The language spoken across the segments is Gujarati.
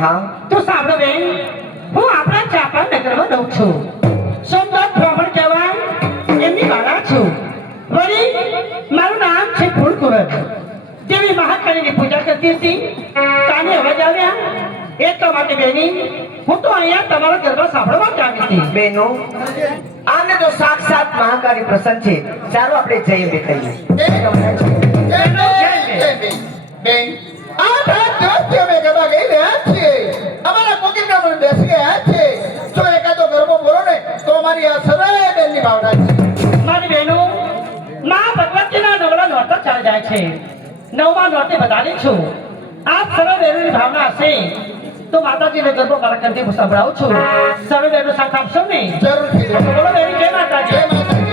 હા તો સાંભળો બેન, હું આપણા ચાપા નગરમાં રહું છું. સોમનાથ બ્રાહ્મણ કહેવાય એમની વાળા છું. વળી મારું નામ છે ફૂલકુંવર. દેવી મહાકાળીની પૂજા કરતી હતી, કાને અવાજ આવ્યા એટલા માટે બેની હું તો અહીંયા તમારા ગરબા સાંભળવા જ આવી હતી. બેનો આને તો સાક્ષાત મહાકાળી પ્રસન્ન છે. ચાલો આપણે જઈએ બેઠીએ. બેન આ રાત દિવસથી અમે ગરબા ગઈ રહ્યા છીએ. અમારા કોકીના પર બેસી ગયા છે. જો એકાદો ગરબો બોલો ને તો અમારી આ સરાય બેનની ભાવના છે. મારી બહેનો, માં ભગવતીના નવરા નોરતા ચાલી જાય છે. નવમા નોરતે બધાની છું. આ સર્વ બહેનોની ભાવના હશે તો માતાજીને ગરબો મારા કંઠે હું સંભળાવું છું. સર્વ બહેનો સાથ આપશો ને? જરૂરથી બોલો બહેન, જય માતાજી. જય માતાજી.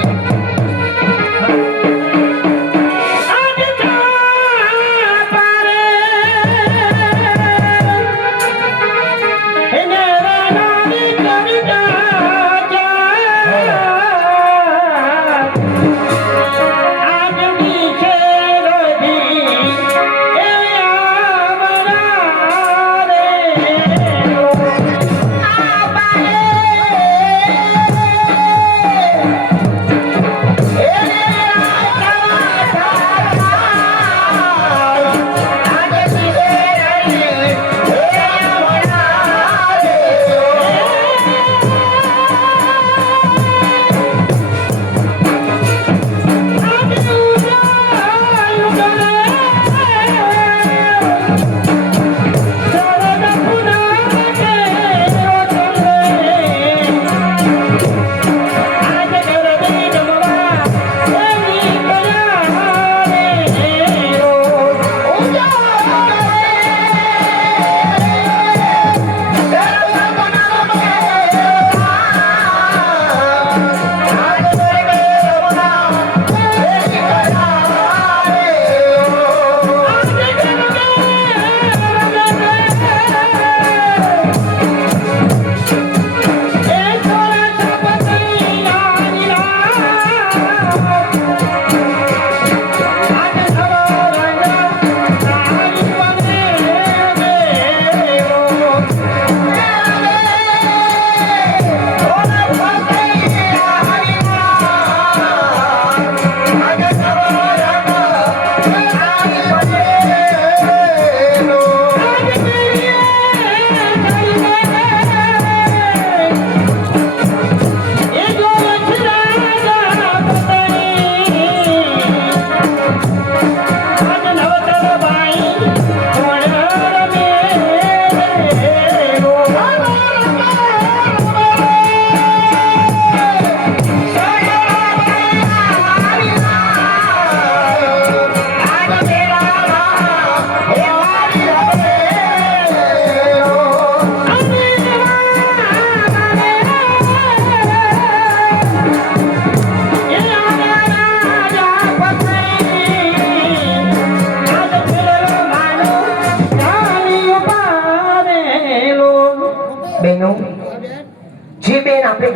જે બેન આપણે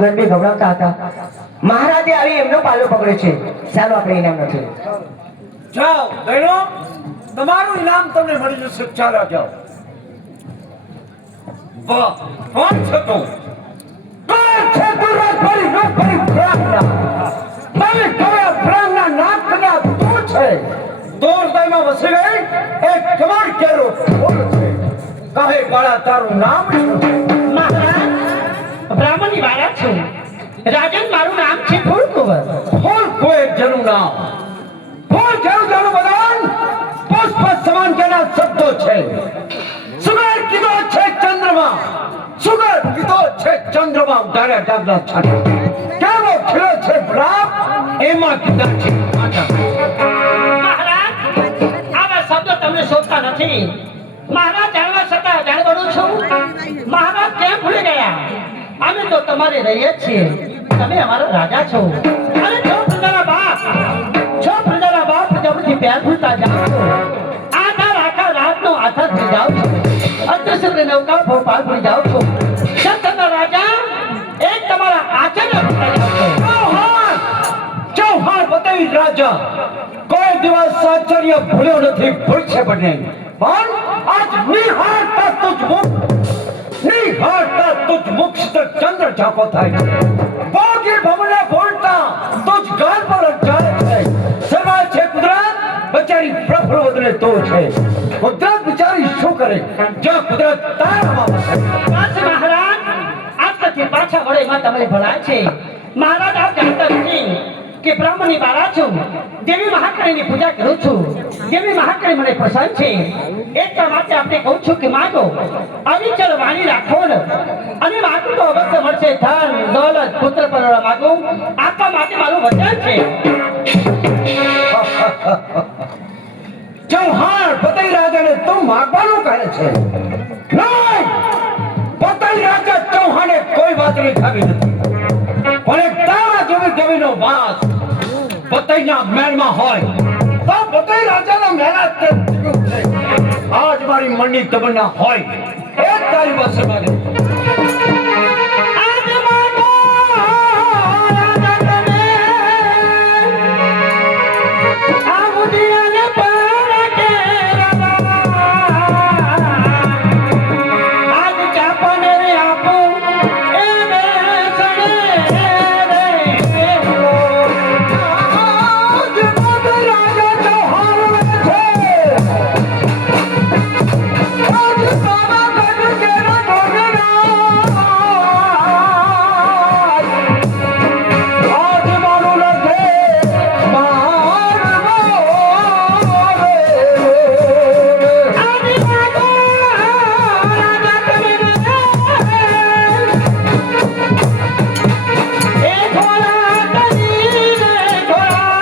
ગરબે ગવડાવતા હતા, મહારાજે આવી એમનો પાલો પકડ્યો છે. ચાલો આપણે ઇનામ નથી. જાઓ બહેનો, તમારું ઇનામ તમને મળી જશે. ચાલો જાઓ. વાહ, કોણ છે તું? કોણ છે તું? રાજભરી નોકરી પ્રાણના માલિક કયા પ્રાણના નાક કયા તું છે? દોરદાઈમાં વસી ગઈ એક કમાડ કેરો ફૂલ છે. કહે બાળા, તારું નામ શું? મહારાજ, બ્રાહ્મણની વાળા છું. રાજન, મારું નામ છે ફૂલકુંવર. ફૂલ કોઈ જેનું નામ ફૂલ જેવું જેનું બધાન પુષ્પ સમાન જેના શબ્દો છે. સુગર કીધો છે ચંદ્રમા, સુગર કીધો છે ચંદ્રમા ઉધાર્યા ડાબલા છાંટા. કેવો ખીલો છે બ્રાપ, એમાં કીધા છે આટા. મહારાજ, આવા શબ્દો તમને શોભતા નથી. મહારાજ જાણવા છતાં જાણ કરું છું. મહારાજ કેમ ભૂલી ગયા? અમે તો તમારે રહીએ જ છીએ. તમે અમારા રાજા છો. અને છો પ્રજાના બાપ, છો પ્રજાના બાપ, પ્રજાપતિ પ્યાર ભૂલતા જાઓ છો. આખા રાતનો આથા થઈ જાઓ છો. અદ્રશ્ય નૌકા ભોપાલ ભૂલી જાઓ છો. સત્યના રાજા એક તમારા આચરણ ભૂલી જાઓ છો. ચૌહાણ પતઈ રાજા કોઈ દિવસ આશ્ચર્ય ભૂલ્યો નથી, ભૂલશે પણ નહીં. પણ आज निहारता तुझ मुख से चंद्र झांको થાય છે બોગી ભમણે બોલતા તુજ ગાલ પર જાય છે સવાલ છે કુદરત બચારી પ્રફુલ્લ વદને તો છે કુદરત બચારી શું કરે જો કુદરત તારામાં વસે પાછા મહારાજ આપણાથી પાછા વળેમાં તમારી ભલાઈ છે મહારાજ આપ જાણતા નથી કે બ્રાહ્મણની બાળા છું દેવી મહાકાળીની પૂજા કરું છું દેવી મહાકાળી મને પસંદ છે એટલા માટે આપણે કહું છું કે માગો અવિચલ વાણી રાખો ને અને માગું તો અવશ્ય મળશે ધન દોલત પુત્ર પરવડા માગું આપવા માટે મારું વચન છે ચૌહાણ પતઈ રાજાને તું માગવાનું કહે છે નહીં પતઈ રાજા ચૌહાણે કોઈ વાત નહીં ખાવી નથી પણ એક તારા જેવી દેવીનો વાસ પતઈના મહેલમાં હોય તો પતઈ રાજાના મહેલ જ છે આજ મારી મનની તમન્ના હોય એ તારી પાસે માગે આજ માગો રાજા તમે આ બુદ્ધિયાને પર કે આજ ચાપને રે આપો એ બેસણે રે આજ પતઈ રાજા ચૌહાણ છે આજ સારા ગઢ કેરા ઢોગરા આજ મારું લખે મારવો રે આજ માગો રાજા તમે એ ઘોડા તની રે ઘોડા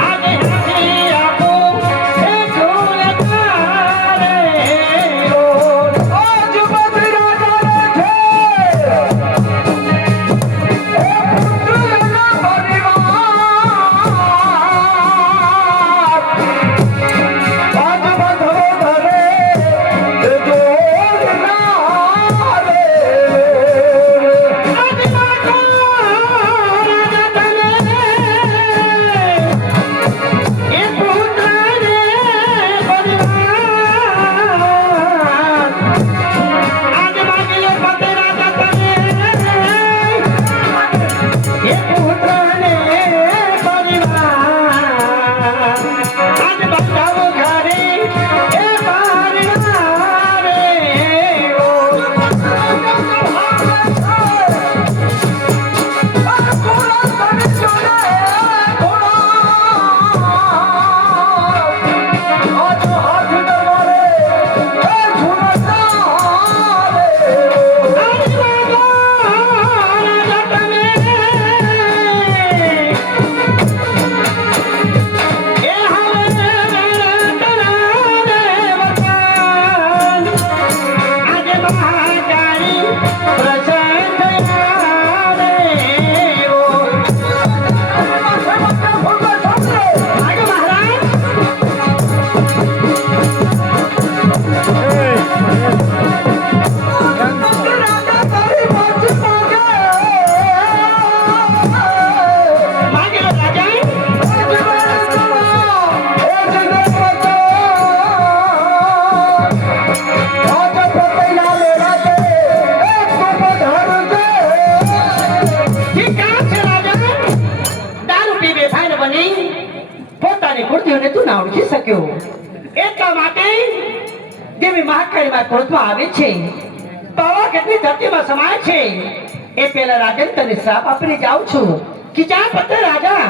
આજ હાથી આપો એ ઢોલ તારે આજ પતઈ રાજાને છે એ પુત્રના પરિવાર આજ બંધો ધરે એ જોર ના રે આજ માગો રાજા તમે એ પુત્રને પરિવાર આજ માગીએ પતે રાજા તમે એ પુત્રને પરિવાર આજ બતાવો ઘરે એ બારણા રે ઓ આજ માગો રાજા તમે એ હવે તરાને વતન આજે મહાકાળી પ્રસન્ન થયા રે ઓ આગે મહારાજ માગે રાજા ઠીક છે રાજા દારૂ પી બેફાઈને બની પોતાની કૃતિઓને તું ના ઓળખી શક્યો એટલા માટે દેવી મહાકાળીમાં ક્રોધમાં આવે છે પાવાગઢની ધરતીમાં સમાય છે એ પહેલા રાજન તને શ્રાપ આપીને જાઉં છું કે જ્યાં પતે રાજા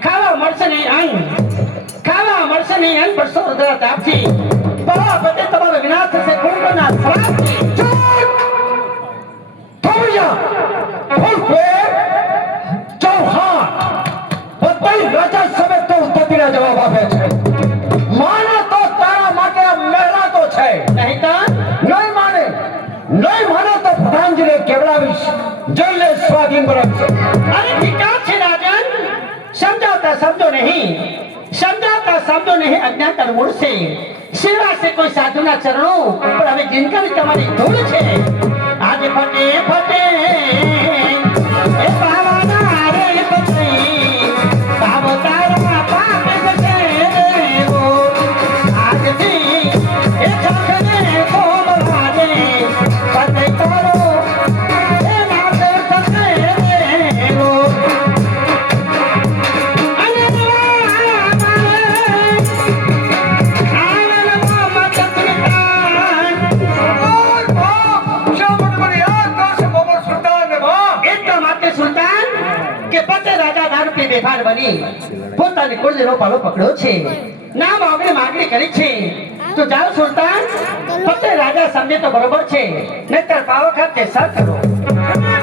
ખાવા મળશે નહીં અન્ન ખાવા મળશે નહીં અન્ન બસો હૃદય તાપથી પાવા પતે તમારો વિનાશ થશે કુંભના શ્રાપથી રાજા સમે તો ઉત્તરીના જવાબ આપે છે માને તો તારા માટે આ મહેલા તો છે નહીં તો નહીં માને તો પ્રધાનજીને કેવડાવીશ જઈને સ્વાધીન બનાવશે અરે ઠીક છે રાજન સમજાવતા સમજો નહીં અજ્ઞાતા મૂળશે સેવા છે કોઈ સાધુના ચરણો પણ હવે જિંદગી તમારી ધૂળ છે આજે ફટે એ પાવાના રે પતઈ પાવ તારા પાપ જશે રે ઓ કે પતે રાજા દારૂ પી બેભાન બની પોતાની કુળદેવનો પાલો પકડ્યો છે નામ આગળ માગણી કરી છે તો જાઓ સુલતાન પતે રાજા સમજે તો બરોબર છે નહીતર પાવા ખાતે સર કરો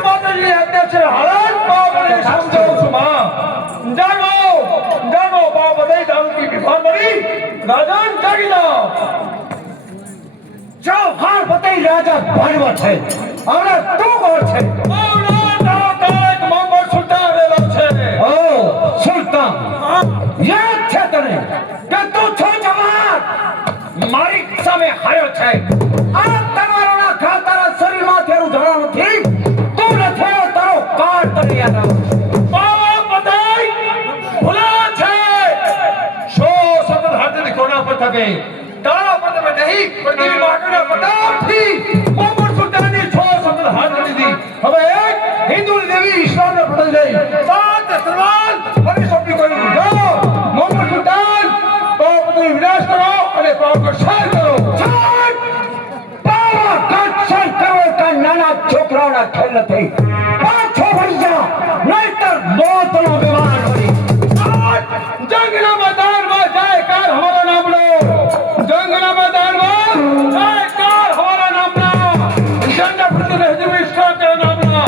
માતાજી આજ્ઞા છે હાલત બાપને સમજાવું છું માં જાગો બાપ બધાય દારૂ પી બેભાન બની રાજાન જાગી જાઓ જાઓ હાર બધાય રાજા ભાડવા છે હમણાં તું કોણ છે સુલતાન યાદ છે તને કે તું છો જવાન મારી સામે હાર્યો છે આ તલવારોના ઘા તારા શરીરમાં તેરું ધડા નથી તું નથી તારો કાળ તને યાદ આવે બાવા બધાય ભૂલા છે શો સતત હાથની કોના પર થકે તારા પર તમે નહીં પણ દેવી માગણા પ્રતાપથી મોગલ સુલતાનની છ સતત હાથ લીધી હવે એક હિન્દુ દેવી ઈશ્વરને બદલ ગઈ સાત તલવાર ફરી સોંપી કોઈ જાઓ મોગલ સુલતાન પાપનો વિનાશ કરો અને પાપનો ક્ષય કરો પાવા કક્ષય કરો કે નાના છોકરાઓના ખેલ નથી પાછો વળી જા નહીતર મોતનો વિમાન વળી જંગના મેદાનમાં જાય કાર હમારા નામનો જંગના મેદાનમાં જાય કાર હમારા નામના જંગના પ્રતિ હજમિષ્ઠા કે નામના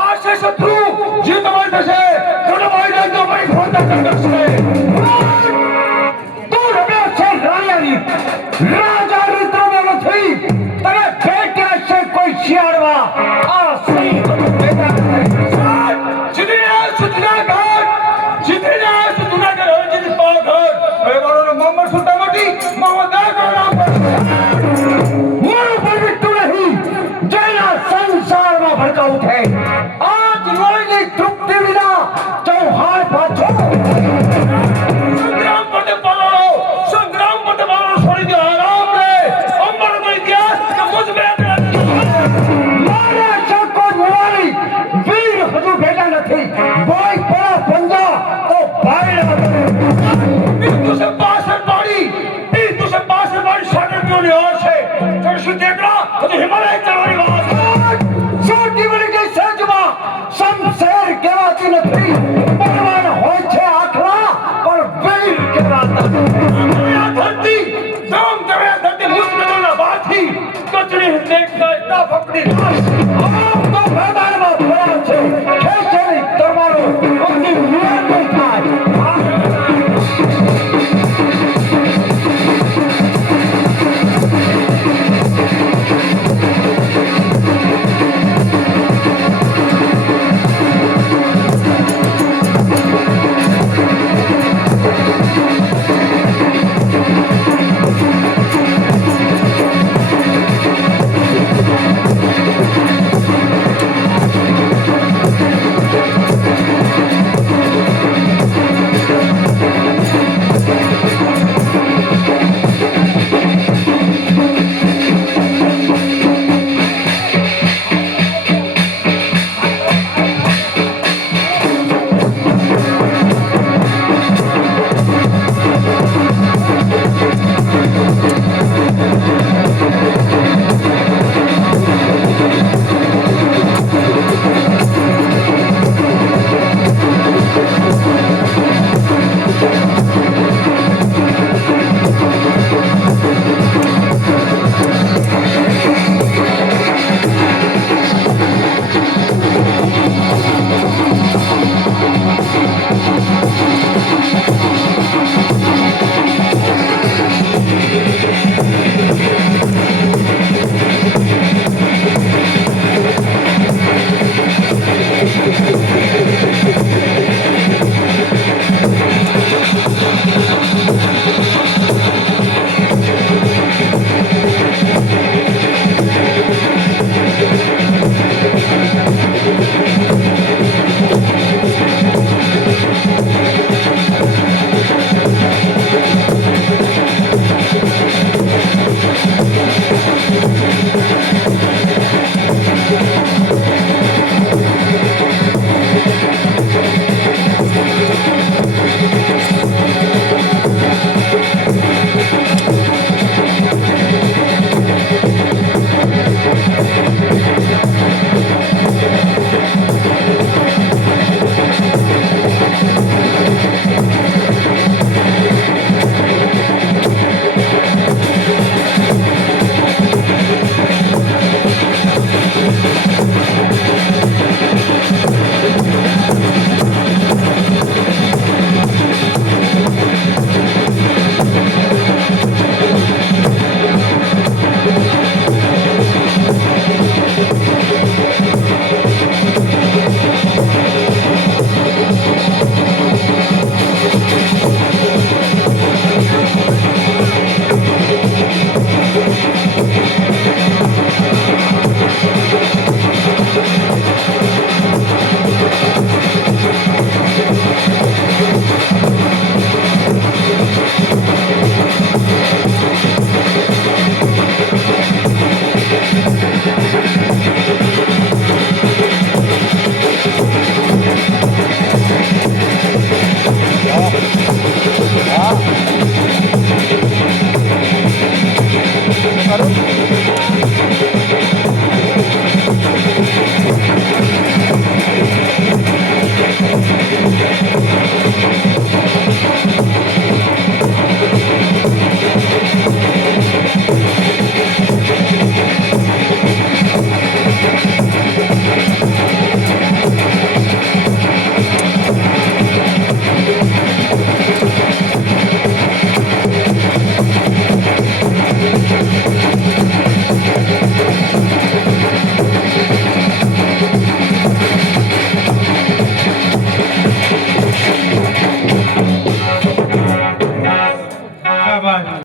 આશે શત્રુ જે તમારી થશે કડવાઈ જાય મારી ફોટા કરશે તું રમ્યો છે રાણિયાની રાજ